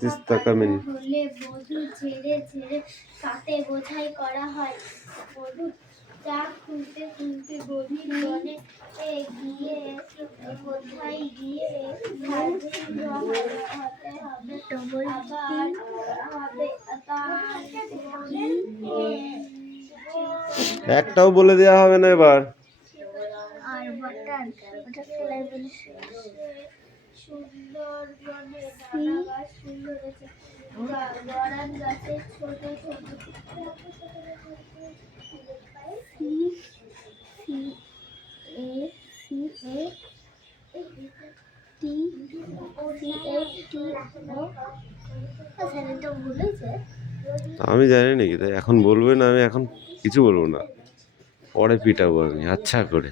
তিস্তা কামিল হলে বধূ ঝেড়ে ঝেড়ে কাতে বোঝাই করা হয়। বধূ চা খুলতে খুলতে গভীর বনে গিয়ে কোথায় গিয়ে হতে হবে আবার হবে একটাও বলে দেওয়া হবে না এবার। আর বটান ওটা খেলাই বলে সুন্দর বনে নানা গাছ সুন্দর আছে গড়ান গাছে ছোট ছোট আমি জানি নাকি, তাই এখন বলবে না, আমি এখন কিছু বলবো না, পরে পিটাবো আমি আচ্ছা করে।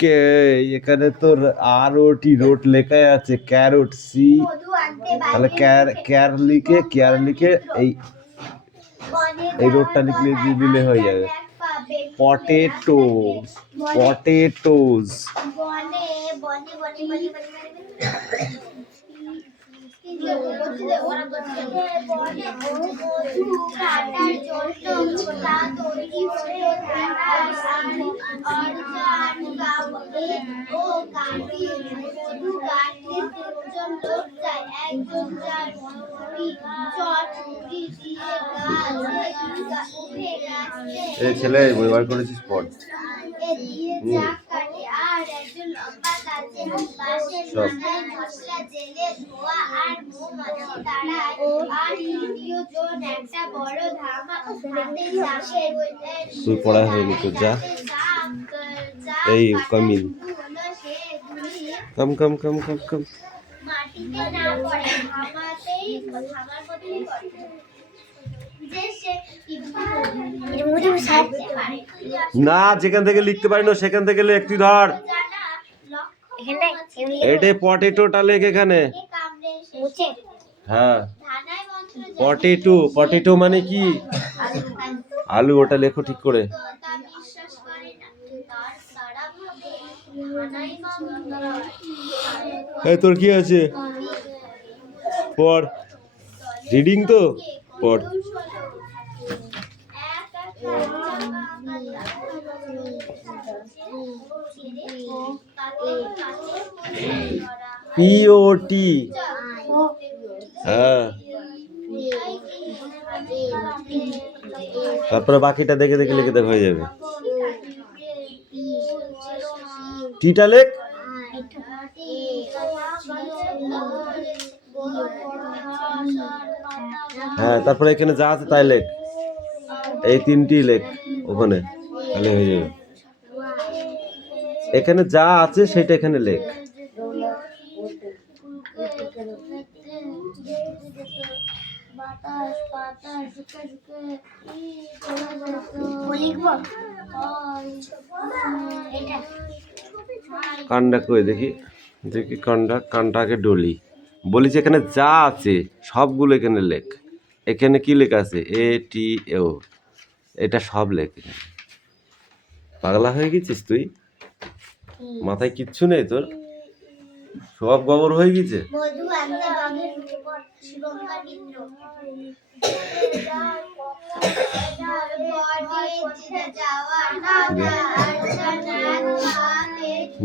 কে এখানে তো ROT রোট লেখাই আছে, ক্যারট সি, তাহলে কেয়ার লিখে এই রোডটা লিখলে দিয়ে দিলে হয়ে যাবে। পটেটোস এই ছেলে বই বার করেছিস পড়। তুই পড়া হয়নি তো, যা। এই কামিল কম না, যেখান থেকে লিখতে পারি না সেখান থেকে একটু ধর। এটা পটেটোটা লেখ এখানে। হ্যাঁ, পটেটো মানে কি? আলু, ওটা লেখো ঠিক করে। এই তোর কি আছে? পড়, রিডিং তো পড়। POT, হ্যাঁ। তারপরে বাকিটা দেখে দেখে লিখে দেখ, হয়ে যাবে। টিটা লেখ। হ্যাঁ, তারপরে এখানে যা আছে তাই লেখ, এই তিনটি লেখ ওখানে, তাহলে হয়ে যাবে। এখানে যা আছে সেটা এখানে লেখ। কানটা কই দেখি, কানটা আগে ডলি। বলেছি এখানে যা আছে সবগুলো এখানে লেখ। এখানে কি লেখা আছে? ATO, এটা সব লেখ। পাগলা হয়ে গেছিস তুই? মাথায় কিচ্ছু নেই তোর? সব গোবর হয়ে গেছে।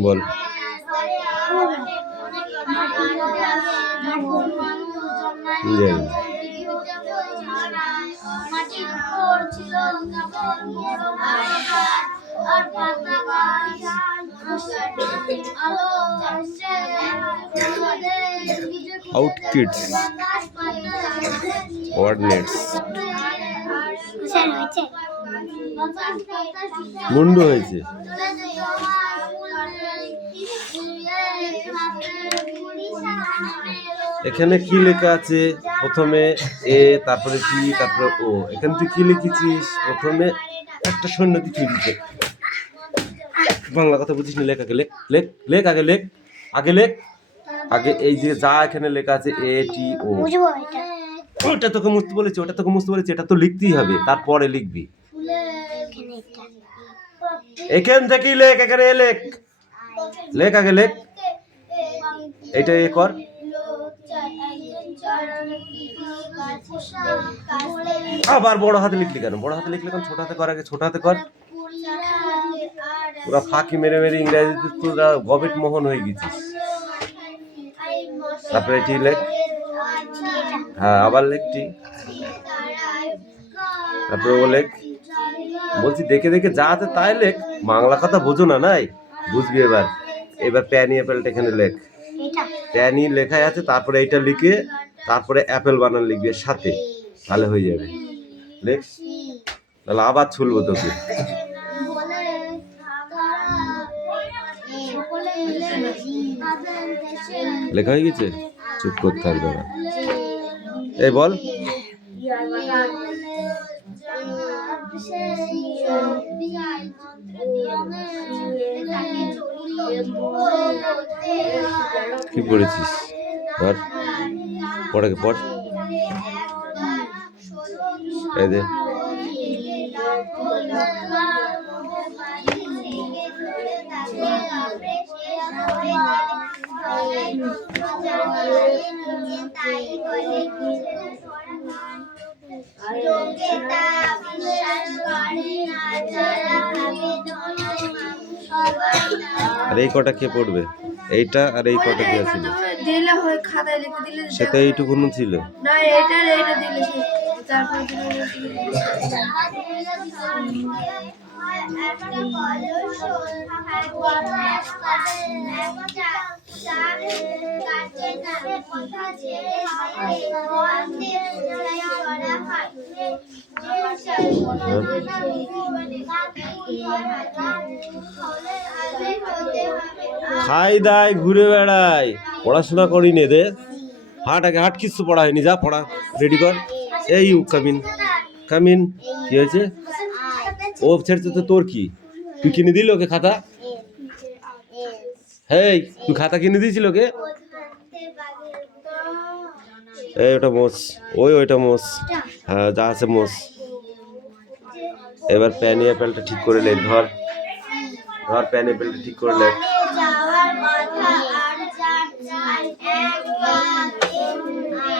বল। Out kids coordinates মুন্ডু হয়েছে। এখানে কি লেখা আছে? প্রথমে A, তারপরে T, তারপরে O। এখানে তুই কি লিখেছিস? প্রথমে একটা সৈন্যতি তুই দিতে। বাংলা কথা বুঝিস না, লেখ আগে লেখ, লেখ আগে লেখ, আগে এই যে যা এখানে লেখা আছে ATO, বুঝবো এটা ওটা তোকে মুছতে বলেছি, ওটা তোকে মুছতে বলেছি, এটা তো লিখতেই হবে, তারপরে লিখবি। এখানে এটা এখান থেকেই লেখ, এখানে লেখ, লেখ আগে লেখ, এটা এ কর। আবার বড় হাতে লিখলি কেন? বড় হাতে লিখলে কেন? ছোট হাতে কর, আগে ছোট হাতে কর। পুরা ফাঁকি মেরে মেরে ইংরেজিতে তোরা গবেট মোহন হয়ে গেছিস। তারপরে এটি লেখ, হ্যাঁ আবার লেখটি, তারপরে ও লেখ। বলছি দেখে দেখে যা আছে তাই লেখ, বাংলা কথা বোঝো না নাই, বুঝবি এবার। এবার প্যানি অ্যাপেলটা এখানে লেখ, এটা প্যানি লেখাই আছে, তারপরে এইটা লিখে তারপরে অ্যাপেল বানান লিখবি এর সাথে, তাহলে হয়ে যাবে। লেখ, তাহলে আবার ছুলবো তোকে। লেখা হয়ে গেছে, চুপ করতে থাকবে না। এই বল, কি পড়েছিস? ধর পড়াকে পড়, এই দে। আর এই কটা কে পড়বে? এইটা আর এই কটা কে ছিল? দিলে হয় খাতায় লিখে দিলে সেটা এইটুকুন ছিল। না এটা দিলে তারপর খাই দাই ঘুরে বেড়াই, পড়াশোনা করি নে দে। হাট আগে হাট, কিছু পড়া হয়নি, যা পড়া রেডি কর। এই ইউ কামিন, কামিন। কি হয়েছে? ও ছেড়েছে তো, তোর কি? তুই কিনে দিল ওকে খাতা? হেই, তুই খাতা কিনে দিয়েছিল ওকে? এই ওটা মোস, ওইটা মোস, হ্যাঁ যা আছে মোস। এবার প্যানি অ্যাপেলটা ঠিক করে লেখ, ধর ধর প্যানি অ্যাপেলটা ঠিক করে লেখ।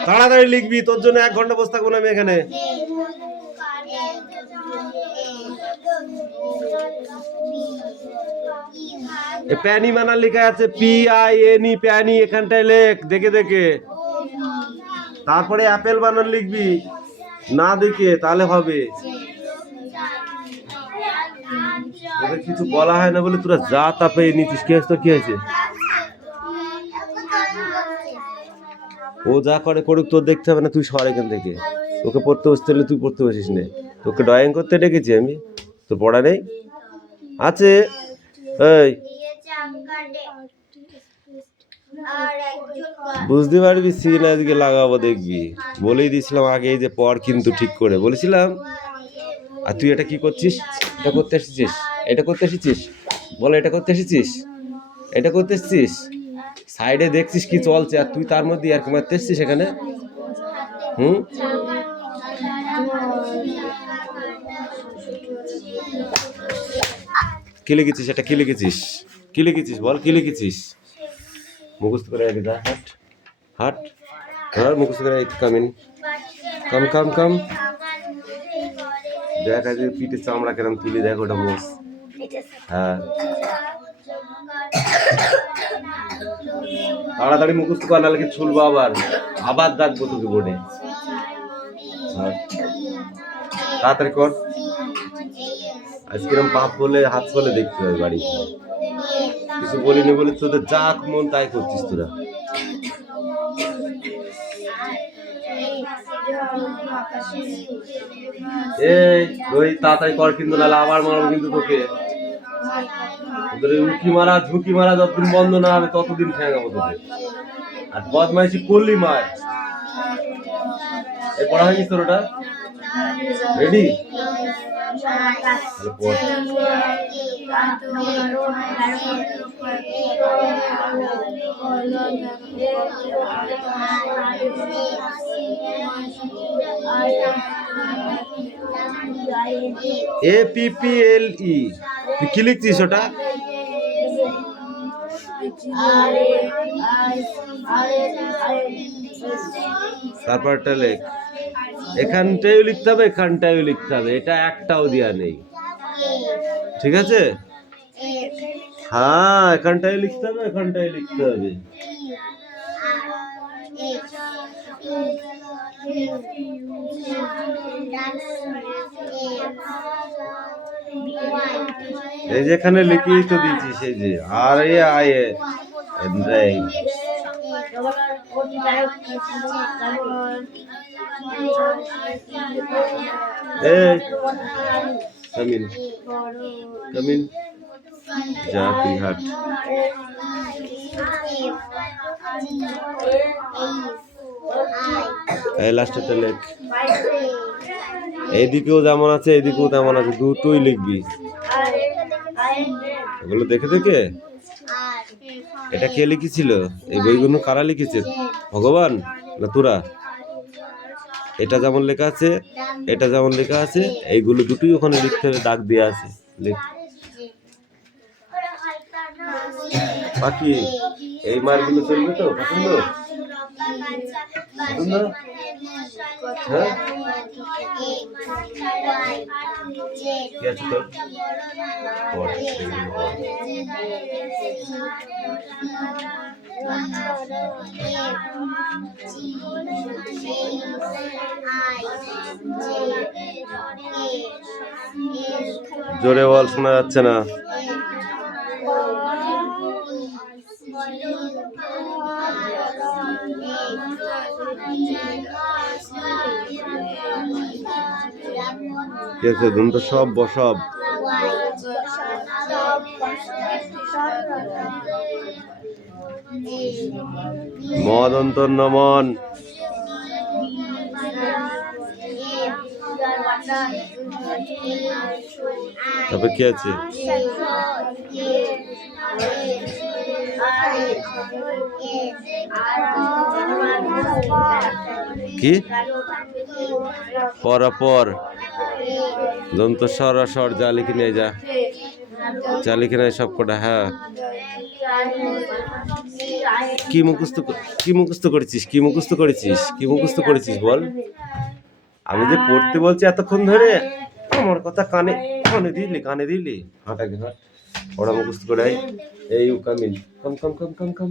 তাড়াতাড়ি লিখবি, তোর জন্য 1 ঘন্টা বসে থাকবো না আমি এখানে। প্যানি মানা লেখা আছে, PINE, প্যানি, এখানটায় লেখ দেখে দেখে। তারপরে অ্যাপেল বানান লিখবি না দেখে, তাহলে হবে। তোদের কিছু বলা হয় না বলে তোরা যা তা পেয়ে নিতিস। কি হয়েছে? কি হয়েছে? ও যা করে করুক, তোর দেখতে হবে না, তুই সর এখান থেকে। তোকে পড়তে বসতে হলে তুই পড়তে বসিস না, তোকে ড্রয়িং করতে ডেকেছি আমি, তোর পড়া নেই আছে। এই বুঝতে পারবি, সিন আজকে লাগাবো দেখবি, বলেই দিয়েছিলাম আগে যে পড় কিন্তু ঠিক করে বলেছিলাম। আর তুই এটা কি করছিস? এটা করতে এসেছিস? এটা করতে এসেছিস? বল, এটা করতে এসেছিস? এটা করতে এসেছিস? সাইডে দেখছিস কি চলছে, আর তুই তার মধ্যে আর কি মারতে এসেছিস এখানে? কি লিখেছিস? এটা কি লিখেছিস? কি লিখেছিস বল, কি লিখেছিস? মুখস্থ করে আগে যা, হাট হাট, ধর মুখস্থ করে। কামিন, কাম কাম কাম। দেখ আজ পিঠে চামড়া কেরম তুলি, দেখ ওটা মোস। হ্যাঁ তাড়াতাড়ি মুখস্থ কর, নাহলে কি ছুলবো আবার, আবার ডাকবো তোকে বোর্ডে। তাড়াতাড়ি কর, আজকে এরকম পাপ বলে হাত বলে দেখতে হবে বাড়ি। কিছু বলিনি বলে তোদের যা মন তাই করছিস তোরা। এই রোহিত তাড়াতাড়ি কর কিন্তু, নাহলে আবার মারবো কিন্তু তোকে। তোদের উঁকি মারা ঝুঁকি মারা যতদিন বন্ধ না হবে ততদিন ঠেঙাবো তোদের। আর বদমাইশি করলি মার। এই পড়া হয়ে গেছে তোর? ওটা রেডি? তাহলে পড়। APPLE তুই কি লিখছিস ওটা? তারপরটা লেখ। এখানটাও লিখতে হবে, এখানটাও লিখতে হবে, এটা একটাও দেওয়া নেই, ঠিক আছে? হ্যাঁ, এখানটাই লিখতে হবে, এখানটাই লিখতে হবে। এই যে এখানে লিখেই তো দিয়েছি, সেই যে আর এ আয়ে কামিন কামিন যা তুই হাট। এই লাস্টেরটা লেখ। এইদিকেও যেমন আছে এদিকেও তেমন আছে, দুটোই লিখবি। এগুলো দেখে দেখে। এটা কে লিখেছিল? এই বইগুলো কারা লিখেছে? ভগবান না তোরা? এটা যেমন লেখা আছে, এটা যেমন লেখা আছে, এইগুলো দুটোই ওখানে লিখতে হবে, দাগ দেওয়া আছে। লিখ। বাকি এই মার্কগুলো চলবে তো? পছন্দ? পছন্দ? হ্যাঁ, কি আছে তোর? জোরে বল, শোনা যাচ্ছে না। ঠিক আছে, দন্ত সব বসব। মদন্তর নমন। তারপরে কি আছে? কি পরাপর দন্ত সরাসর যা লিখে নিয়ে যা, যা লিখে নেয় সব কটা। হ্যাঁ, কি মুখস্থ করেছিস? কি মুখস্থ করেছিস? কি মুখস্থ করেছিস বল? আমি যে পড়তে বলছি এতক্ষণ ধরে, আমার কথা কানে কানে দিলি, কানে দিলি। হাঁটাকে হাঁট, ওরা মুখস্থ করে। এই কামিন কম কম কম কম কম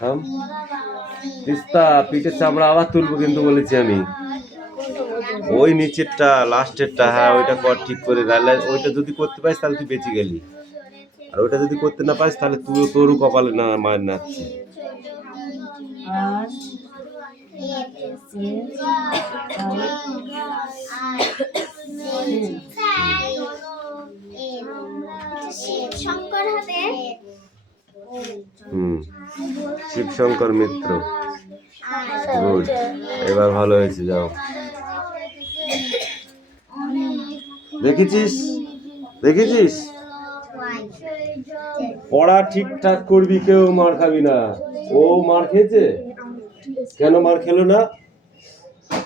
কম। তিস্তা পিঠের চামড়া আবার তুলবো কিন্তু বলেছি আমি। ওই নিচেরটা, লাস্টেরটা, হ্যাঁ ওইটা কর ঠিক করে। ওইটা যদি করতে পারিস তাহলে তুই বেঁচে গেলি, আর ওইটা যদি করতে না পারিস তাহলে তোরও কপালে না মায়ের নাচছে। শিবশঙ্কর মিত্র। গুড, এবার ভালো হয়েছে, যাও। দেখেছিস দেখেছিস? পড়া ঠিকঠাক করবি, কেউ মার খাবি না। ও মার খেয়েছে কেন? মার খেলো না,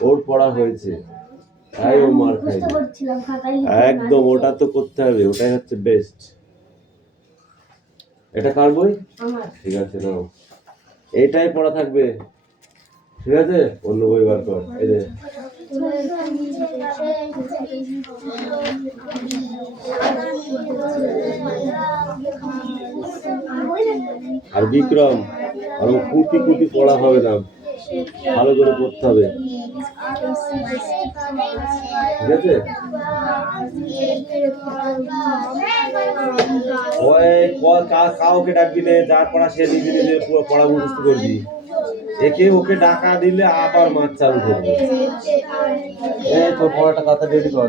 ওর পড়া হয়েছে তাই ও মার খায়। একদম, ওটা তো করতে হবে, ওটাই হচ্ছে বেস্ট। এটা কার বই? ঠিক আছে, নাও, এইটাই পড়া থাকবে, ঠিক আছে? অন্য বই বার কর। এই যে আর বিক্রম, আর কুটি কুটি পড়া হবে না, ভালো করে পড়তে হবে, ঠিক আছে? ওই কাউকে ডাকবি না, যার পড়া সে নিজে নিজে পুরো পড়া মুখস্থ করবি। একে ওকে ডাকা দিলে আবার মাছ চালু করবে। এই তো পড়াটা কথা রেডি কর।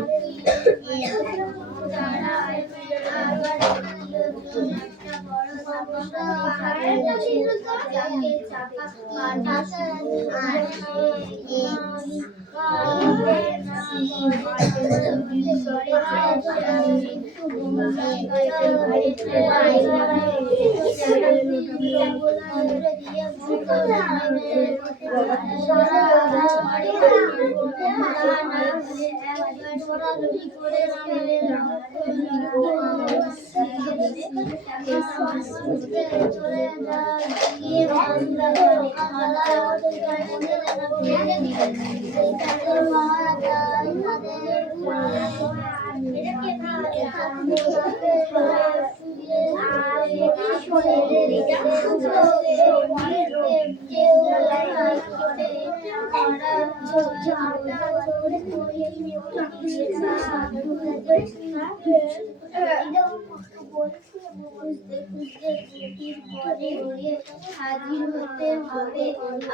হাজির হতে হবে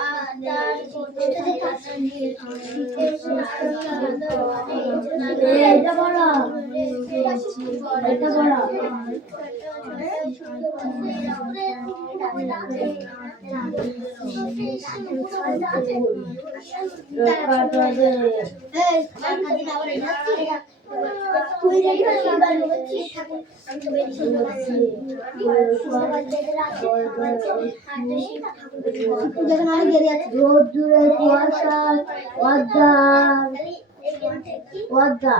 আর তার রোদ্দুরের কুয়াশা পদ্মা পদ্মা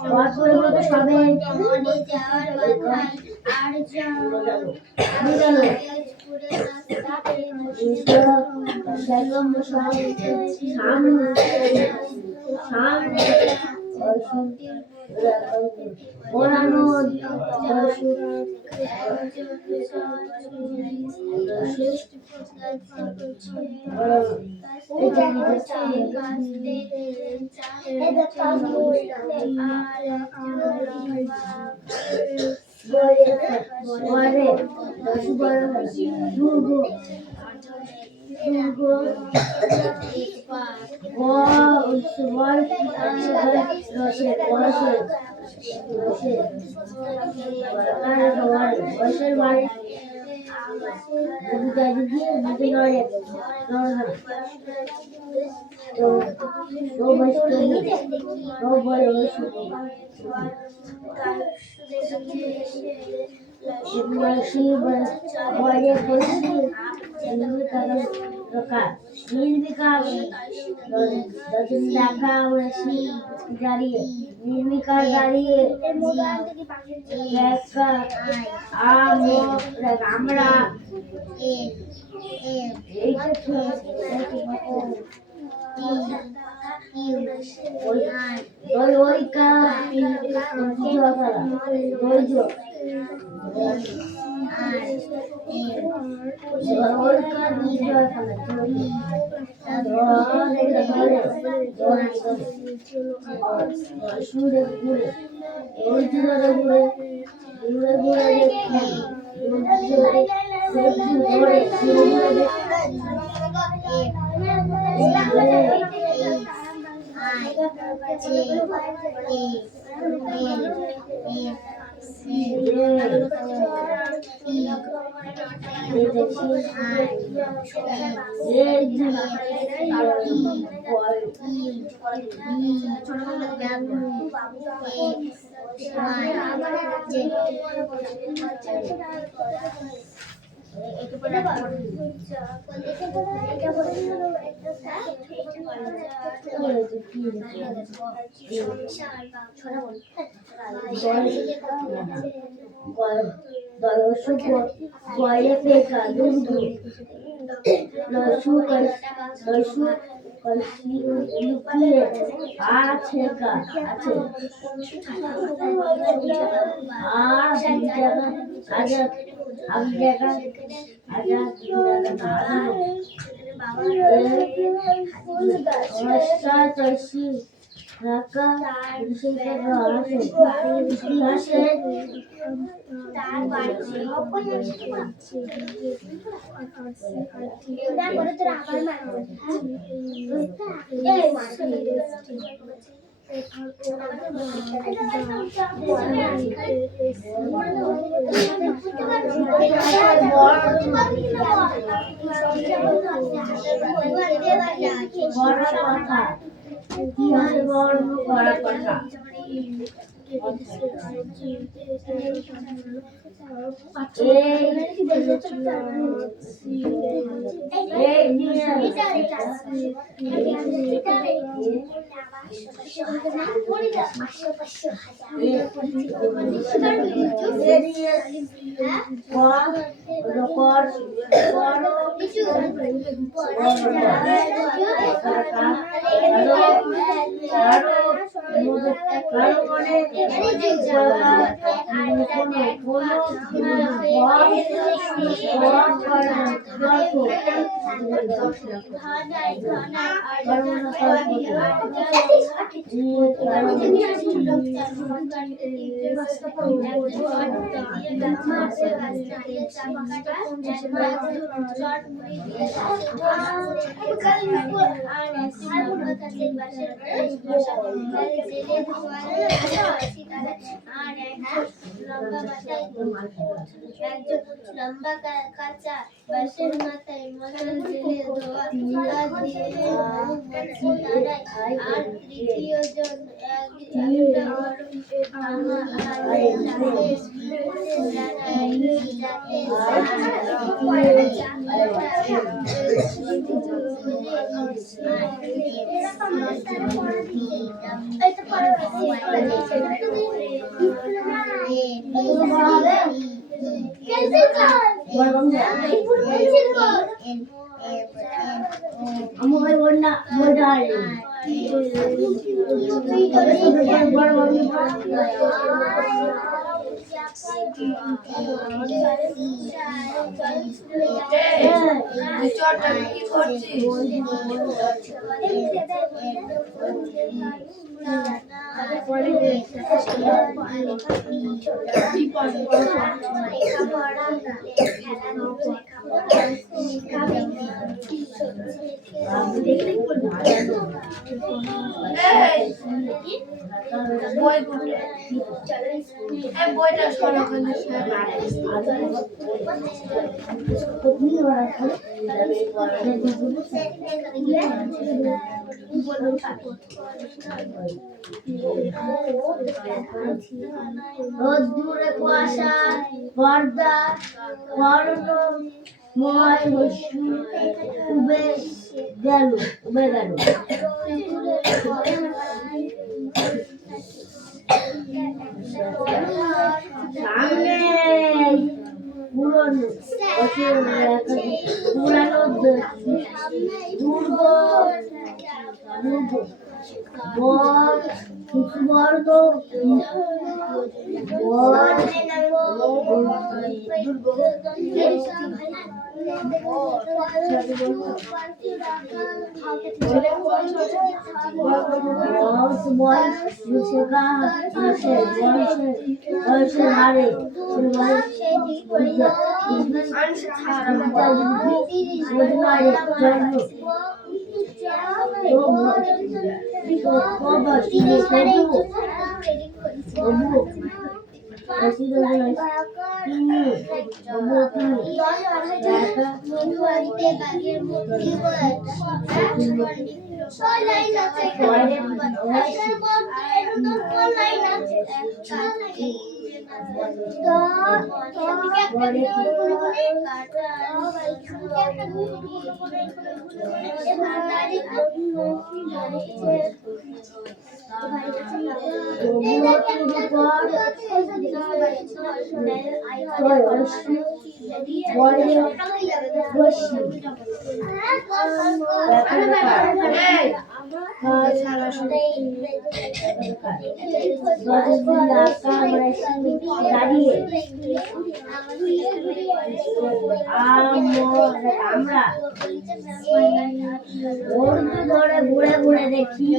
কর্পূরের মতো সবে নির্বিকার দাঁড়িয়ে আমরা তার বাড়িতে এটা করে তোর আমার লম্বা কাঁচা বাঁশের মাথায় মশাল জেলে ধোয়া দিয়ে আর তৃতীয় জন একটা বইটা রোদ্দুরে কুয়াশা পর্দা বর্ণময় উবে গেল সামনে পুরানো দুর্গ বর্গ আমরা ধরে ঘুরে ঘুরে দেখি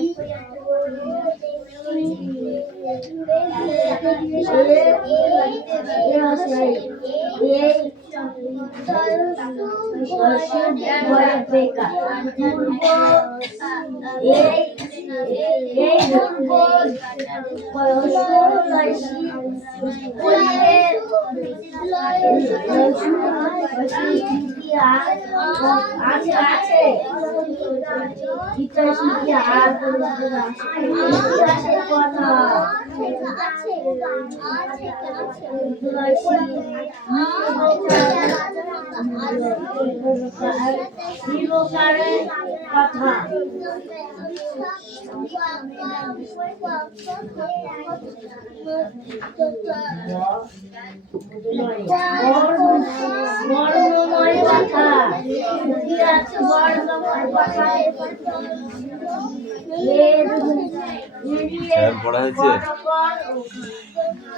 চয়ন পড়া হয়েছে,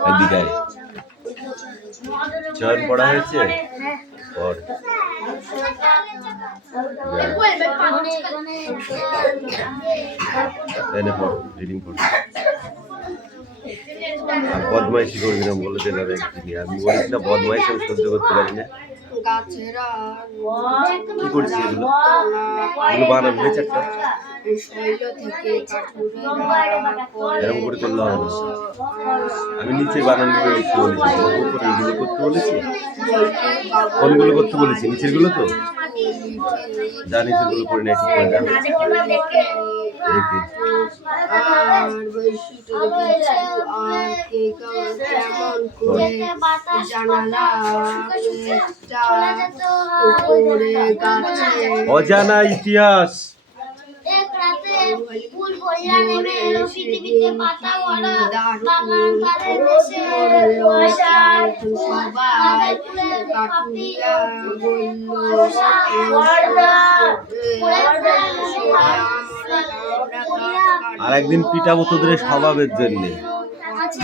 এদিকে আয়। চয়ন পড়া হয়েছে, পড়। এনে পড়, রিডিং পড়। আর বদমাইশি করবি না বলে দিলাম একদিনই। আমি বলেছি না বদমাইশি আমি সহ্য করতে পারি না। কি করছিস এগুলো? এগুলো বানানো হয়েছে একটা, এরকম করে করলে হবে না। আমি নিচে বানান করে লিখতে বলেছি, উপরে এগুলো করতে বলেছি। কোনগুলো করতে বলেছি? নিচের গুলো তো যা নিচের গুলো করে নেই, ঠিক করে যা দেখে অজানা ইতিহাস। এক রাতে ফুল ভরিয়া নেমে এলো পৃথিবীতে, পাতা ভরা বাগান কালে দেশে বর্ষার সবাই কাটুরিয়া আর একদিন পিটাবো তোদের স্বভাবের জন্য।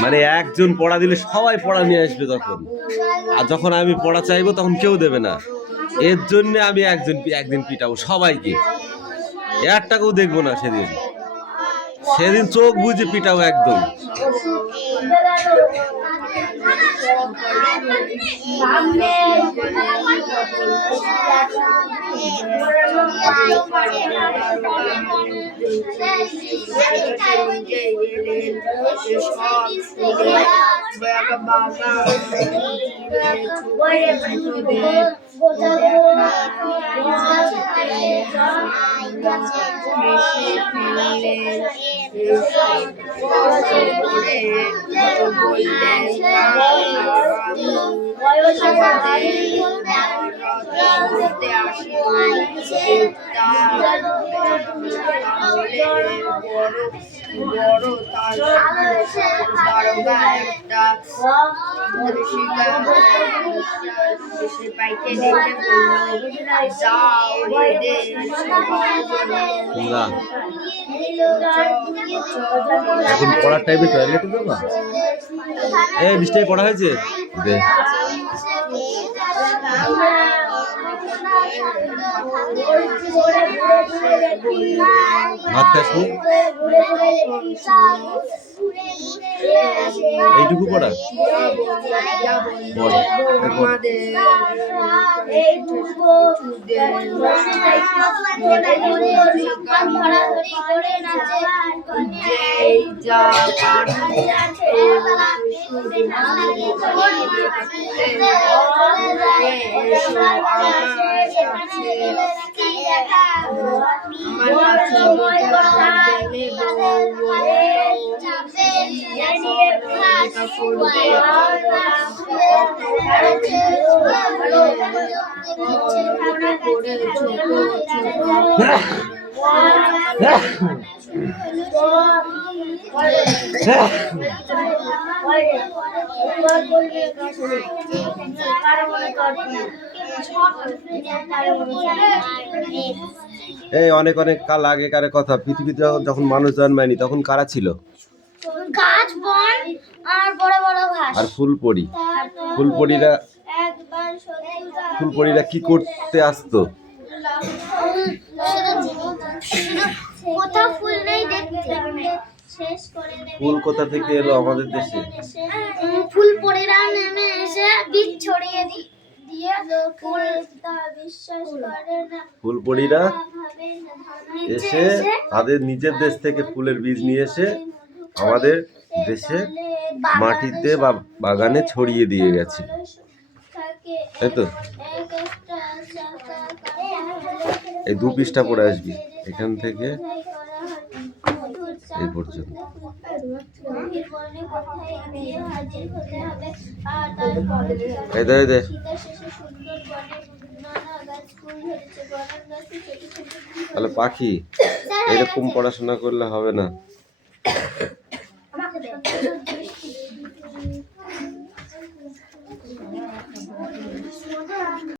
মানে একজন পড়া দিলে সবাই পড়া নিয়ে আসবে তখন, আর যখন আমি পড়া চাইবো তখন কেউ দেবে না। এর জন্য আমি একদিন পিটাবো সবাইকে, একটাকেও দেখবো না সেদিন। সেদিন চোখ বুঝে পিটাবো একদম। এখন পড়ার টাইমে টয়লেটে যাবা? এই বৃষ্টিতে পড়া হয়েছে? ভাত খাসনি? এইটুকু পড়া এই অনেক অনেক কাল আগেকার কথা। পৃথিবীতে যখন মানুষ জন্মায়নি তখন কারা ছিল? গাছ, বন আর বড় বড় ঘাস আর ফুলপরি। ফুলপরিরা কি করতে আসতো? কোথাও ফুল নেই দেখতে, শেষ করে দেবে। ফুল কোথা থেকে এলো আমাদের দেশে? ফুল পরেরা নেমে এসে বীজ ছড়িয়ে দিয়ে ফুল তা বিশ্বাস করে না। ফুলপরিরা ভাবে না, এসে তাদের নিজের দেশ থেকে ফুলের বীজ নিয়ে এসে আমাদের দেশে মাটিতে বা বাগানে ছড়িয়ে দিয়ে গেছে, তাই তো? এই 2 পৃষ্ঠা পড়ে আসবি এখান থেকে এই পর্যন্ত। এই দে তাহলে পাখি এরকম পড়াশোনা করলে হবে না।